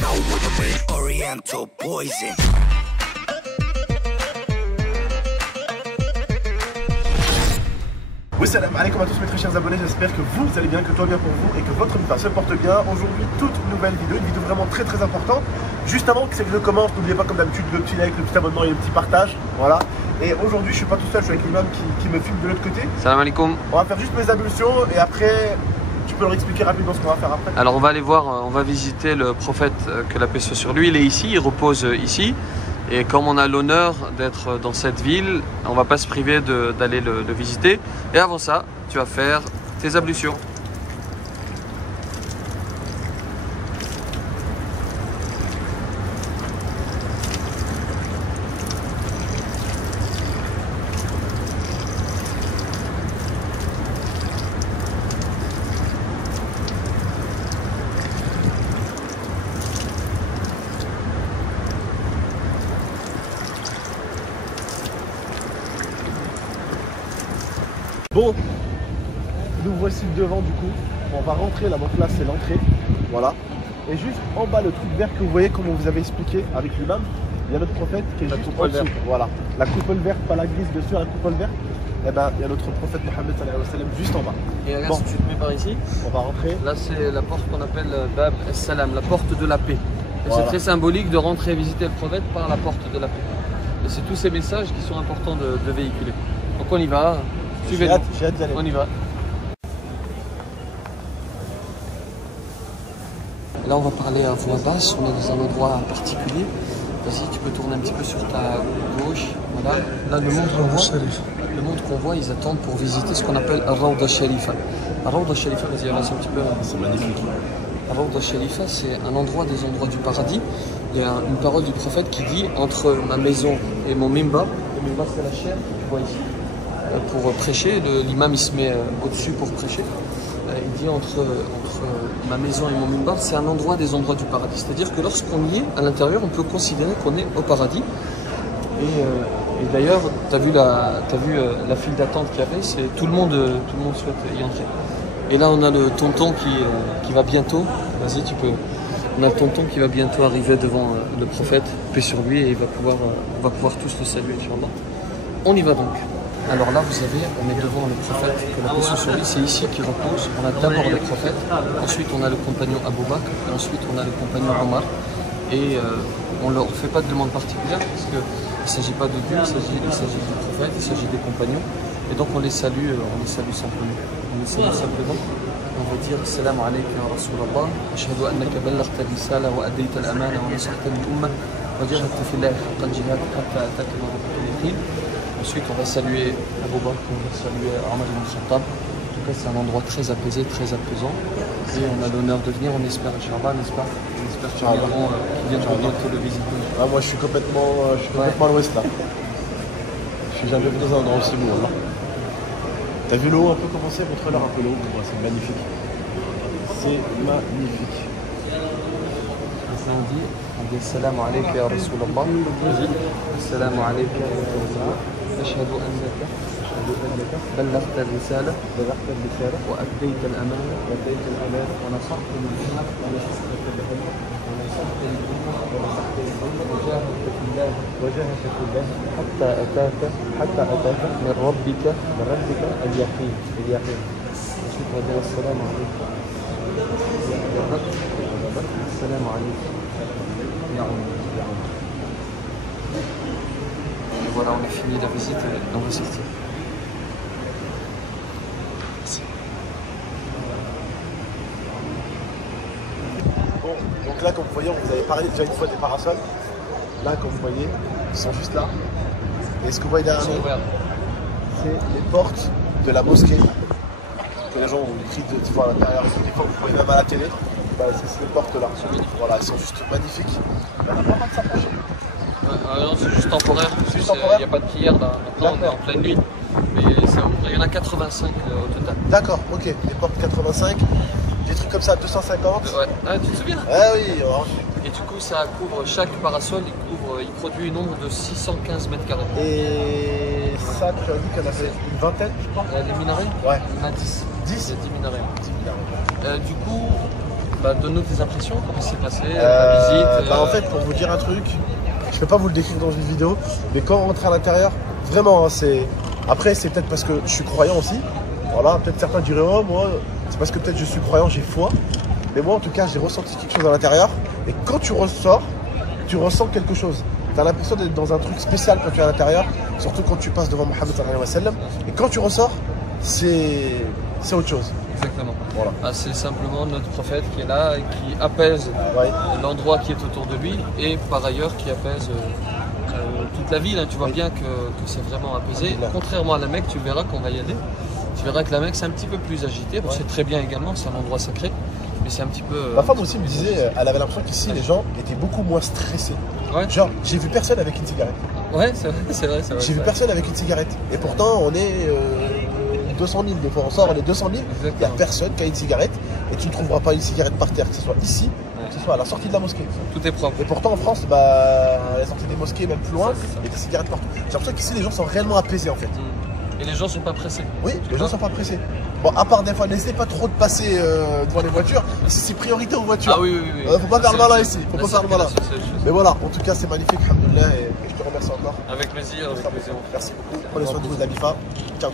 know what I mean. Oriental poison. Oui, salam alaikum à tous mes très chers abonnés, j'espère que vous allez bien, que tout va bien pour vous et que votre vie se porte bien. Aujourd'hui, toute nouvelle vidéo, une vidéo vraiment très importante. Juste avant que cette vidéo commence, n'oubliez pas comme d'habitude le petit like, le petit abonnement et le petit partage. Voilà. Et aujourd'hui, je suis pas tout seul, je suis avec l'imam qui me filme de l'autre côté. Salam alaikum. On va faire juste mes ablutions et après, tu peux leur expliquer rapidement ce qu'on va faire après. Alors on va aller voir, on va visiter le prophète, que la paix soit sur lui. Il est ici, il repose ici. Et comme on a l'honneur d'être dans cette ville, on ne va pas se priver d'aller le visiter. Et avant ça, tu vas faire tes ablutions. Bon, nous voici devant du coup. On va rentrer là, donc là c'est l'entrée. Voilà. Et juste en bas, le truc vert que vous voyez, comme on vous avait expliqué avec l'imam, il y a notre prophète qui est juste en dessous. Voilà. La coupole verte, pas la grise dessus, la coupole verte. Et ben il y a notre prophète Mohammed sallallahu alayhi wa sallam juste en bas. Et regarde, bon, si tu te mets par ici, on va rentrer. Là c'est la porte qu'on appelle Bab es-Salam, la porte de la paix. Et voilà, c'est très symbolique de rentrer visiter le prophète par la porte de la paix. Et c'est tous ces messages qui sont importants de véhiculer. Donc on y va. J'ai hâte d'y aller. On y va. Là, on va parler à voix basse. On est dans un endroit particulier. Vas-y, tu peux tourner un petit peu sur ta gauche. Voilà. Là, le monde qu'on voit, ils attendent pour visiter ce qu'on appelle Rawda Sharifa. Rawda Sharifa, vas-y, avance un petit peu. C'est magnifique. Rawda Sharifa, c'est un endroit des endroits du paradis. Il y a une parole du prophète qui dit entre ma maison et mon mimbar. Le mimbar, c'est la chair, tu vois ici. Pour prêcher, l'imam il se met au-dessus pour prêcher. Il dit entre ma maison et mon mimbar, c'est un endroit des endroits du paradis. C'est-à-dire que lorsqu'on y est à l'intérieur, on peut considérer qu'on est au paradis. Et d'ailleurs, tu as vu la file d'attente qu'il y avait, tout le monde souhaite y entrer. Et là, on a le tonton qui va bientôt, vas-y, tu peux. On a le tonton qui va bientôt arriver devant le prophète, paix sur lui, et on va pouvoir tous le saluer, Inch'Allah. On y va donc. Alors là, vous savez, on est devant le prophète, que la paix soit sur lui, c'est ici qu'il repose. On a d'abord le prophète, ensuite on a le compagnon Abu Bakr, et ensuite on a le compagnon Omar. Et on ne leur fait pas de demande particulière, parce qu'il ne s'agit pas de Dieu, il s'agit du prophète, il s'agit des compagnons. Et donc on les salue simplement. On va dire Salam alayka ya Rasulallah, ashhadu annaka ballaghta risala wa adayta al-amana wa nasahta al-umma wa jahadta fillahi haqqa al-jihad hatta ataka ma rabbaka al-yaqin. Ensuite, on va saluer Abu Bakr, on va saluer Omar ibn Khattab. En tout cas, c'est un endroit très apaisé, très apaisant. Et on a l'honneur de venir, on espère, Inch'Allah, n'est-ce pas? On espère qu'ils viendront bientôt le visiter. Ah, moi, je suis complètement à l'ouest là. Je suis jamais venu dans un endroit aussi beau là. T'as vu l'eau un peu commencer? Montre-leur un peu l'eau. C'est magnifique. C'est magnifique. On dit Salam alayka ya Rasulallah. Salam alayka ya Rasulallah. أشهد أنك بلغت الرسالة وأديت الأمانة ونصحت للأمة وجاهدت في الله حتى أتاك من ربك اليقين. السلام عليكم يا بكر السلام عليكم يا عمر. Voilà, on a fini la visite et on va sortir. Bon, donc là, comme vous voyez, on vous avait parlé déjà une fois des parasols. Là, comme vous voyez, ils sont juste là. Et ce que vous voyez derrière nous, c'est les portes de la mosquée. Que les gens ont écrit de voir à l'intérieur. Des fois, vous voyez même à la télé. Bah, c'est ces portes là. Voilà, elles sont juste magnifiques. On n'a pas le droit de s'approcher. Non, c'est juste temporaire. Il n'y a pas de prière là. Maintenant, on est en pleine nuit. Mais il y en a 85 au total. D'accord, ok. Les portes 85. Des trucs comme ça, 250. Ouais. Ah, tu te souviens? Ah oui. Et du coup, ça couvre chaque parasol, il produit un nombre de 615 mètres carrés. Et ça, tu as dit qu'il y en avait une vingtaine, je crois. Les minarets? Ouais. Il y en a 10. 10? Il y a 10 minarets. 10 minarets. Du coup, Bah, donne-nous tes impressions, comment s'est passé la visite. En fait, pour vous dire un truc, je peux pas vous le décrire dans une vidéo, mais quand on rentre à l'intérieur, vraiment, hein, c'est. Après, c'est peut-être parce que je suis croyant aussi. Voilà, peut-être certains diraient, oh, moi, c'est parce que peut-être je suis croyant, j'ai foi. Mais moi, en tout cas, j'ai ressenti quelque chose à l'intérieur. Et quand tu ressors, tu ressens quelque chose. Tu as l'impression d'être dans un truc spécial quand tu es à l'intérieur, surtout quand tu passes devant Mohammed sallallahu alayhi wa sallam. Et quand tu ressors, c'est autre chose. Exactement. Voilà. Ah, c'est simplement notre prophète qui est là et qui apaise l'endroit qui est autour de lui et par ailleurs qui apaise toute la ville. Hein. Tu vois bien que c'est vraiment apaisé. Contrairement à la Mecque, tu verras qu'on va y aller. Tu verras que la Mecque c'est un petit peu plus agité. Bon, c'est très bien également, c'est un endroit sacré. Mais c'est un petit peu. Ma femme aussi me disait, elle avait l'impression qu'ici les gens étaient beaucoup moins stressés. Ouais. Genre, j'ai vu personne avec une cigarette. Ouais, c'est vrai. J'ai vu personne avec une cigarette. Et pourtant, on est 200 000. Des fois, on sort, on est 200 000. Il n'y a personne qui a une cigarette. Et tu ne trouveras pas une cigarette par terre, que ce soit ici, que ce soit à la sortie de la mosquée. Tout est propre. Et pourtant, en France, à la sortie des mosquées, même plus loin, il y a des cigarettes partout. J'ai l'impression qu'ici, les gens sont réellement apaisés en fait. Et les gens sont pas pressés. Oui, les gens sont pas pressés. Bon, à part des fois, n'essayez pas trop de passer devant les voitures. Ici, c'est priorité aux voitures. Ah oui. Faut pas faire le malin ici. Faut pas faire le malin. C'est Mais voilà, en tout cas, c'est magnifique, alhamdoulilah, et je te remercie encore. Avec plaisir, avec plaisir. Merci beaucoup. Prenez soin de vous, Dalifa. Ciao.